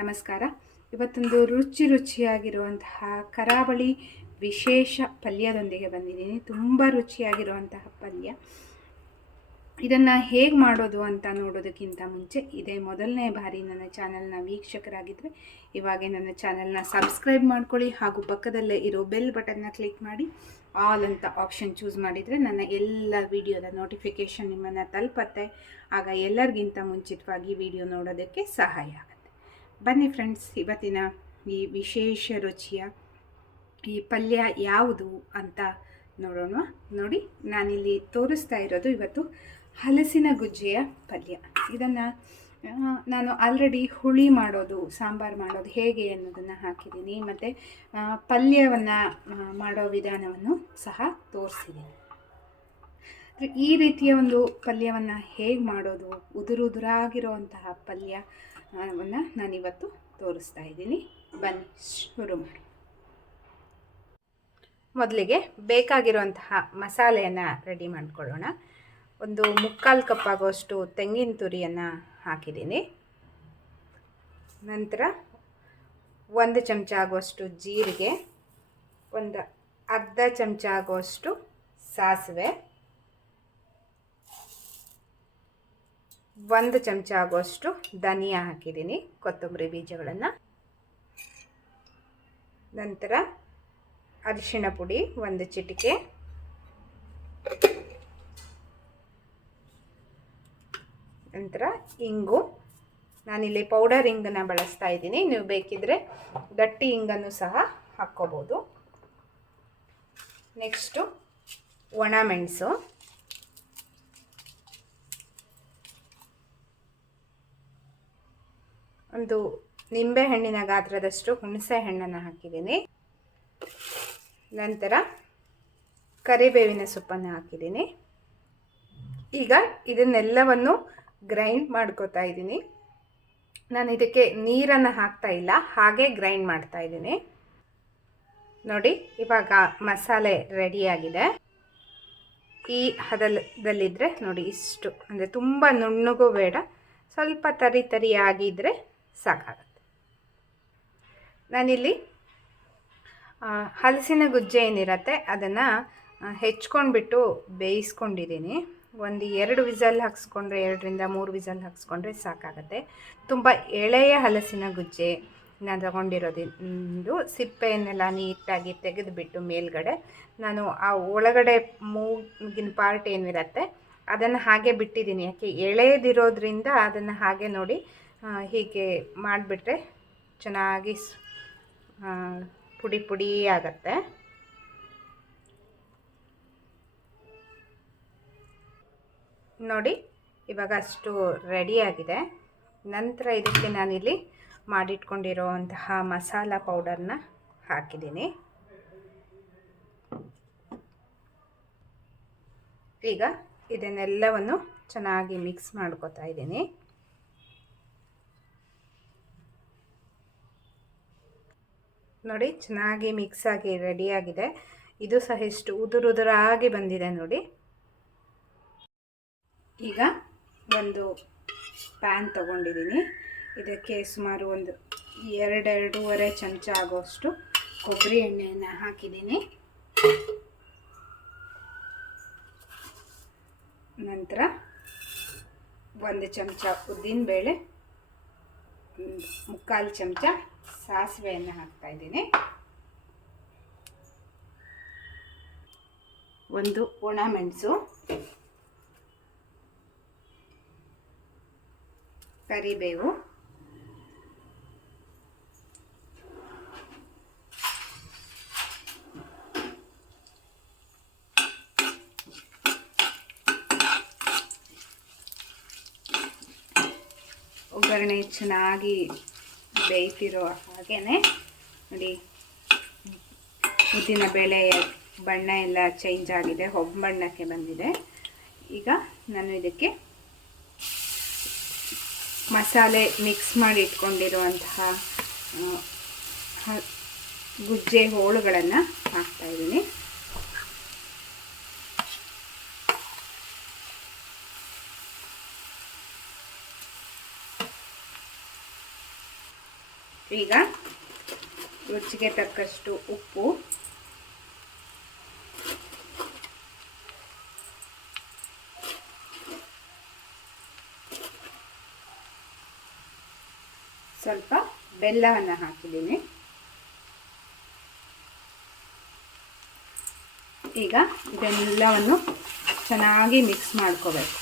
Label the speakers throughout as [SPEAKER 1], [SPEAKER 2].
[SPEAKER 1] ನಮಸ್ಕಾರ. ಇವತ್ತೊಂದು ರುಚಿ ರುಚಿಯಾಗಿರುವಂತಹ ಕರಾವಳಿ ವಿಶೇಷ ಪಲ್ಯದೊಂದಿಗೆ ಬಂದಿದ್ದೀನಿ. ತುಂಬ ರುಚಿಯಾಗಿರುವಂತಹ ಪಲ್ಯ. ಇದನ್ನು ಹೇಗೆ ಮಾಡೋದು ಅಂತ ನೋಡೋದಕ್ಕಿಂತ ಮುಂಚೆ ಇದೇ ಮೊದಲನೇ ಬಾರಿ ನನ್ನ ಚಾನಲ್ನ ವೀಕ್ಷಕರಾಗಿದ್ದರೆ ಇವಾಗೆ ನನ್ನ ಚಾನಲ್ನ ಸಬ್ಸ್ಕ್ರೈಬ್ ಮಾಡ್ಕೊಳ್ಳಿ ಹಾಗೂ ಪಕ್ಕದಲ್ಲೇ ಇರೋ ಬೆಲ್ ಬಟನ್ನ ಕ್ಲಿಕ್ ಮಾಡಿ ಆಲ್ ಅಂತ ಆಪ್ಷನ್ ಚೂಸ್ ಮಾಡಿದರೆ ನನ್ನ ಎಲ್ಲ ವಿಡಿಯೋದ ನೋಟಿಫಿಕೇಷನ್ ನಿಮ್ಮನ್ನು ತಲುಪತ್ತೆ. ಆಗ ಎಲ್ಲರಿಗಿಂತ ಮುಂಚಿತವಾಗಿ ವಿಡಿಯೋ ನೋಡೋದಕ್ಕೆ ಸಹಾಯ ಆಗುತ್ತೆ. ಬನ್ನಿ ಫ್ರೆಂಡ್ಸ್ ಇವತ್ತಿನ ಈ ವಿಶೇಷ ರುಚಿಯ ಈ ಪಲ್ಯ ಯಾವುದು ಅಂತ ನೋಡೋಣ. ನೋಡಿ, ನಾನಿಲ್ಲಿ ತೋರಿಸ್ತಾ ಇರೋದು ಇವತ್ತು ಹಲಸಿನ ಗುಜ್ಜೆಯ ಪಲ್ಯ. ಇದನ್ನು ನಾನು ಆಲ್ರೆಡಿ ಹುಳಿ ಮಾಡೋದು, ಸಾಂಬಾರು ಮಾಡೋದು ಹೇಗೆ ಅನ್ನೋದನ್ನು ಹಾಕಿದ್ದೀನಿ. ಮತ್ತು ಪಲ್ಯವನ್ನು ಮಾಡೋ ವಿಧಾನವನ್ನು ಸಹ ತೋರಿಸಿದ್ದೀನಿ ಈ ರೀತಿಯ ಒಂದು ಪಲ್ಯವನ್ನು ಹೇಗೆ ಮಾಡೋದು? ಉದುರು ಉದುರಾಗಿರುವಂತಹ ಪಲ್ಯವನ್ನು ನಾನಿವತ್ತು ತೋರಿಸ್ತಾ ಇದ್ದೀನಿ. ಬನ್ನಿ, ಶುರು ಮಾಡಿ. ಮೊದಲಿಗೆ ಬೇಕಾಗಿರುವಂತಹ ಮಸಾಲೆಯನ್ನು ರೆಡಿ ಮಾಡಿಕೊಳ್ಳೋಣ. ಒಂದು ಮುಕ್ಕಾಲು ಕಪ್ ಆಗೋಷ್ಟು ತೆಂಗಿನ ತುರಿಯನ್ನು ಹಾಕಿದ್ದೀನಿ. ನಂತರ ಒಂದು ಚಮಚ ಆಗುವಷ್ಟು ಜೀರಿಗೆ, ಒಂದು ಅರ್ಧ ಚಮಚ ಆಗುವಷ್ಟು ಸಾಸಿವೆ ಒಂದು ಚಮಚ ಆಗುವಷ್ಟು ಧನಿಯಾ ಹಾಕಿದ್ದೀನಿ, ಕೊತ್ತಂಬರಿ ಬೀಜಗಳನ್ನು. ನಂತರ ಅರಿಶಿಣ ಪುಡಿ ಒಂದು ಚಿಟಿಕೆ. ನಂತರ ಇಂಗು. ನಾನಿಲ್ಲಿ ಪೌಡರ್ ಇಂಗನ್ನು ಬಳಸ್ತಾ ಇದ್ದೀನಿ, ನೀವು ಬೇಕಿದ್ದರೆ ಗಟ್ಟಿ ಇಂಗನ್ನು ಸಹ ಹಾಕ್ಕೋಬೋದು. ನೆಕ್ಸ್ಟು ಒಣಮೆಣಸು ಒಂದು ನಿಂಬೆಹಣ್ಣಿನ ಗಾತ್ರದಷ್ಟು ಹುಣಸೆ ಹಣ್ಣನ್ನು ಹಾಕಿದ್ದೀನಿ. ನಂತರ ಕರಿಬೇವಿನ ಸೊಪ್ಪನ್ನು ಹಾಕಿದ್ದೀನಿ. ಈಗ ಇದನ್ನೆಲ್ಲವನ್ನು ಗ್ರೈಂಡ್ ಮಾಡ್ಕೋತಾ ಇದ್ದೀನಿ. ನಾನು ಇದಕ್ಕೆ ನೀರನ್ನು ಹಾಕ್ತಾ ಇಲ್ಲ, ಹಾಗೆ ಗ್ರೈಂಡ್ ಮಾಡ್ತಾ ಇದ್ದೀನಿ. ನೋಡಿ, ಇವಾಗ ಮಸಾಲೆ ರೆಡಿಯಾಗಿದೆ ಈ ಹದಲದಲ್ಲಿದ್ದರೆ ನೋಡಿ ಇಷ್ಟು, ಅಂದರೆ ತುಂಬ ನುಣ್ಣಗೂ ಬೇಡ, ಸ್ವಲ್ಪ ತರಿ ತರಿಯಾಗಿದ್ದರೆ ಸಾಕಾಗುತ್ತೆ. ನಾನಿಲ್ಲಿ ಹಲಸಿನ ಗುಜ್ಜೆ ಏನಿರತ್ತೆ, ಅದನ್ನು ಹೆಚ್ಕೊಂಡ್ಬಿಟ್ಟು ಬೇಯಿಸ್ಕೊಂಡಿದ್ದೀನಿ ಒಂದು ಎರಡು ವಿಸಲ್ ಹಾಕ್ಸ್ಕೊಂಡ್ರೆ ಎರಡರಿಂದ ಮೂರು ವಿಸಲ್ ಹಾಕ್ಸ್ಕೊಂಡ್ರೆ ಸಾಕಾಗತ್ತೆ. ತುಂಬ ಎಳೆಯ ಹಲಸಿನ ಗುಜ್ಜೆ ನಾನು ತಗೊಂಡಿರೋದಿಂದು ಸಿಪ್ಪೆಯನ್ನೆಲ್ಲ ನೀಟಾಗಿ ತೆಗೆದುಬಿಟ್ಟು ಮೇಲ್ಗಡೆ, ನಾನು ಆ ಒಳಗಡೆ ಮೂಗಿನ ಪಾರ್ಟ್ ಏನಿರತ್ತೆ, ಅದನ್ನು ಹಾಗೆ ಬಿಟ್ಟಿದ್ದೀನಿ ಯಾಕೆ ಎಳೆಯದಿರೋದ್ರಿಂದ ಅದನ್ನು ಹಾಗೆ ನೋಡಿ ಹೀಗೆ ಮಾಡಿಬಿಟ್ರೆ ಚೆನ್ನಾಗಿ ಪುಡಿ ಪುಡಿ ಆಗತ್ತೆ. ನೋಡಿ, ಇವಾಗ ಅಷ್ಟು ರೆಡಿಯಾಗಿದೆ ನಂತರ ಇದಕ್ಕೆ ನಾನಿಲ್ಲಿ ಮಾಡಿಟ್ಕೊಂಡಿರೋವಂತಹ ಮಸಾಲ ಪೌಡರ್ನ ಹಾಕಿದ್ದೀನಿ. ಈಗ ಇದನ್ನೆಲ್ಲವನ್ನು ಚೆನ್ನಾಗಿ ಮಿಕ್ಸ್ ಮಾಡ್ಕೋತಾ ಇದ್ದೀನಿ. ನೋಡಿ, ಚೆನ್ನಾಗಿ ಮಿಕ್ಸ್ ಆಗಿ ರೆಡಿಯಾಗಿದೆ ಇದು ಸಹ ಎಷ್ಟು ಉದುರು ಉದುರಾಗಿ ಬಂದಿದೆ ನೋಡಿ. ಈಗ ಒಂದು ಪ್ಯಾನ್ ತಗೊಂಡಿದ್ದೀನಿ. ಇದಕ್ಕೆ ಸುಮಾರು ಒಂದು ಎರಡೆರಡೂವರೆ ಚಮಚ ಆಗೋಷ್ಟು ಕೊಬ್ಬರಿ ಎಣ್ಣೆಯನ್ನು ಹಾಕಿದ್ದೀನಿ. ನಂತರ ಒಂದು ಚಮಚ ಉದ್ದಿನ ಬೇಳೆ ಮುಕ್ಕಾಲು ಚಮಚ ಸಾಸಿವೆಯನ್ನು ಹಾಕ್ತಾ ಇದ್ದೀನಿ. ಒಂದು ಒಣಮೆಣಸು ಕರಿಬೇವು. ಒಗ್ಗರಣೆ ಚೆನ್ನಾಗಿ ಬೇಯ್ತಿರೋ ಹಾಗೇ ನೋಡಿ ಉದ್ದಿನ ಬೇಳೆ, ಬಣ್ಣ ಎಲ್ಲ ಚೇಂಜ್ ಆಗಿದೆ, ಹೊಂಬಣ್ಣಕ್ಕೆ ಬಂದಿದೆ. ಈಗ ನಾನು ಇದಕ್ಕೆ ಮಸಾಲೆ ಮಿಕ್ಸ್ ಮಾಡಿ ಇಟ್ಕೊಂಡಿರುವಂತಹ ಗುಜ್ಜೆ ಹೋಳುಗಳನ್ನು ಹಾಕ್ತಾಯಿದ್ದೀನಿ ಈಗ ರುಚಿಗೆ ತಕ್ಕಷ್ಟು ಉಪ್ಪು. ಸ್ವಲ್ಪ ಬೆಲ್ಲವನ್ನು ಹಾಕಿದ್ದೀನಿ. ಈಗ ಇದೆಲ್ಲವನ್ನು ಚೆನ್ನಾಗಿ ಮಿಕ್ಸ್ ಮಾಡ್ಕೋಬೇಕು.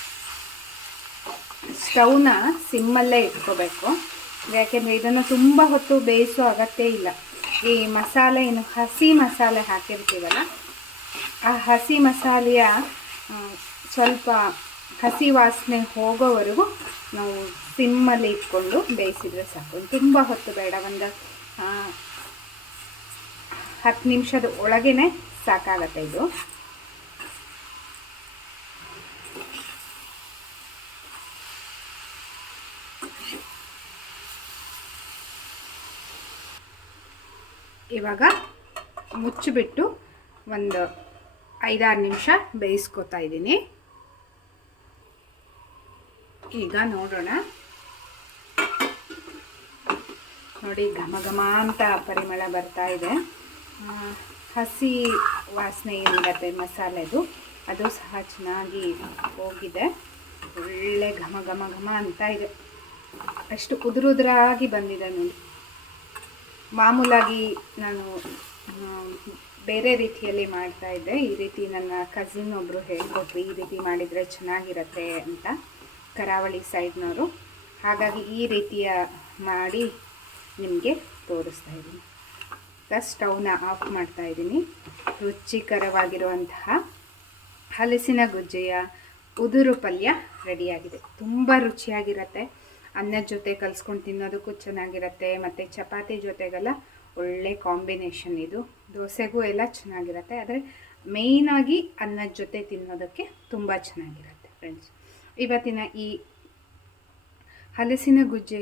[SPEAKER 1] ಸ್ಟವ್ನ ಸಿಮ್ಮಲ್ಲೇ ಇಟ್ಕೋಬೇಕು. ಯಾಕೆಂದರೆ ಇದನ್ನು ತುಂಬ ಹೊತ್ತು ಬೇಯಿಸೋ ಅಗತ್ಯ ಇಲ್ಲ. ಈ ಮಸಾಲೆ ಏನು, ಹಸಿ ಮಸಾಲೆ ಹಾಕಿರ್ತೀವಲ್ಲ, ಆ ಹಸಿ ಮಸಾಲೆಯ ಸ್ವಲ್ಪ ಹಸಿ ವಾಸನೆ ಹೋಗೋವರೆಗೂ ನಾವು ಸಿಮ್ಮಲ್ಲಿ ಇಟ್ಕೊಂಡು ಬೇಯಿಸಿದರೆ ಸಾಕು. ತುಂಬ ಹೊತ್ತು ಬೇಡ, ಒಂದು ಹತ್ತು ನಿಮಿಷದ ಒಳಗೇನೆ ಸಾಕಾಗತ್ತೆ ಇದು. ಇವಾಗ ಮುಚ್ಚಿಬಿಟ್ಟು ಒಂದು ಐದಾರು ನಿಮಿಷ ಬೇಯಿಸ್ಕೊತಾ ಇದ್ದೀನಿ. ಈಗ ನೋಡೋಣ. ನೋಡಿ, ಘಮ ಘಮ ಅಂತ ಪರಿಮಳ ಬರ್ತಾ ಇದೆ. ಹಸಿ ವಾಸನೆ ಏನಿರುತ್ತೆ ಮಸಾಲೆದು ಅದು ಸಹ ಚೆನ್ನಾಗಿ ಹೋಗಿದೆ. ಒಳ್ಳೆ ಘಮ ಘಮ ಘಮ ಅಂತ ಇದೆ. ಅಷ್ಟು ಉದುರುದ್ರಾಗಿ ಬಂದಿದೆ ನೋಡಿ. ಮಾಮೂಲಾಗಿ ನಾನು ಬೇರೆ ರೀತಿಯಲ್ಲಿ ಮಾಡ್ತಾ ಇದ್ದೆ. ಈ ರೀತಿ ನನ್ನ ಕಸಿನ್ ಒಬ್ಬರು ಹೇಳ್ಕೊಟ್ರು, ಈ ರೀತಿ ಮಾಡಿದರೆ ಚೆನ್ನಾಗಿರತ್ತೆ ಅಂತ ಕರಾವಳಿ ಸೈಡ್ನವರು. ಹಾಗಾಗಿ ಈ ರೀತಿಯ ಮಾಡಿ ನಿಮಗೆ ತೋರಿಸ್ತಾ ಇದ್ದೀನಿ. ಪ್ಲಸ್ ಸ್ಟವ್ನ ಆಫ್ ಮಾಡ್ತಾ ಇದ್ದೀನಿ. ರುಚಿಕರವಾಗಿರುವಂತಹ ಹಲಸಿನ ಗುಜ್ಜೆಯ ಉದುರು ಪಲ್ಯ ರೆಡಿಯಾಗಿದೆ. ತುಂಬ ರುಚಿಯಾಗಿರುತ್ತೆ. ಅನ್ನದ ಜೊತೆ ಕಲ್ಸ್ಕೊಂಡು ತಿನ್ನೋದಕ್ಕೂ ಚೆನ್ನಾಗಿರುತ್ತೆ, ಮತ್ತು ಚಪಾತಿ ಜೊತೆಗೆಲ್ಲ ಒಳ್ಳೆ ಕಾಂಬಿನೇಷನ್ ಇದು. ದೋಸೆಗೂ ಎಲ್ಲ ಚೆನ್ನಾಗಿರುತ್ತೆ, ಆದರೆ ಮೇಯ್ನಾಗಿ ಅನ್ನದ ಜೊತೆ ತಿನ್ನೋದಕ್ಕೆ ತುಂಬ ಚೆನ್ನಾಗಿರುತ್ತೆ ಫ್ರೆಂಡ್ಸ್ ಇವತ್ತಿನ ಈ ಹಲಸಿನ ಗುಜ್ಜೆ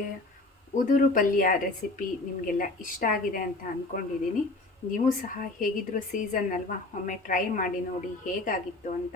[SPEAKER 1] ಉದುರು ಪಲ್ಯ ರೆಸಿಪಿ ನಿಮಗೆಲ್ಲ ಇಷ್ಟ ಆಗಿದೆ ಅಂತ ಅಂದ್ಕೊಂಡಿದ್ದೀನಿ ನೀವು ಸಹ ಹೇಗಿದ್ರೂ ಸೀಸನ್ ಅಲ್ವಾ ಒಮ್ಮೆ ಟ್ರೈ ಮಾಡಿ ನೋಡಿ ಹೇಗಾಗಿತ್ತು ಅಂತ